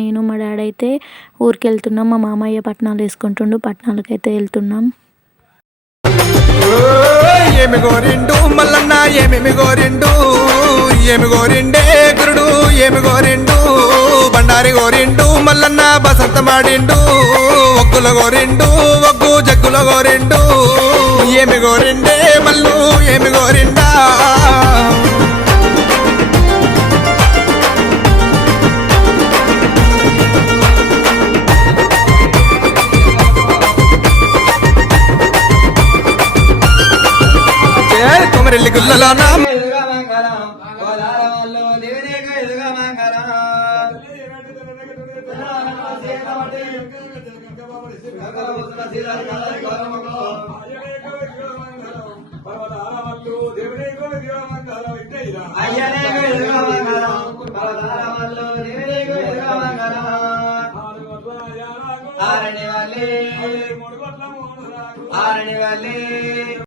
నేను మా డాడీ అయితే ఊరికి వెళ్తున్నాం. మా మామయ్య పట్నాలు వేసుకుంటుండు. పట్నాలకైతే వెళ్తున్నాం. ఏమి గోరిండు మల్లన్న ఏమేమి గోరిండు, ఏమి గోరిండే గురుడు ఏమి గోరిండు, బండారి గోరిండు మల్లన్న బసంత మాడిండు, ఒగ్గుల గోరిండు ఒగ్గు జగ్గుల గోరిండు, ఏమి గోరిండే మల్లు ఏమి గోరిండా. కొమరెల్లి గుల్లలా ఆరణి వాళ్ళే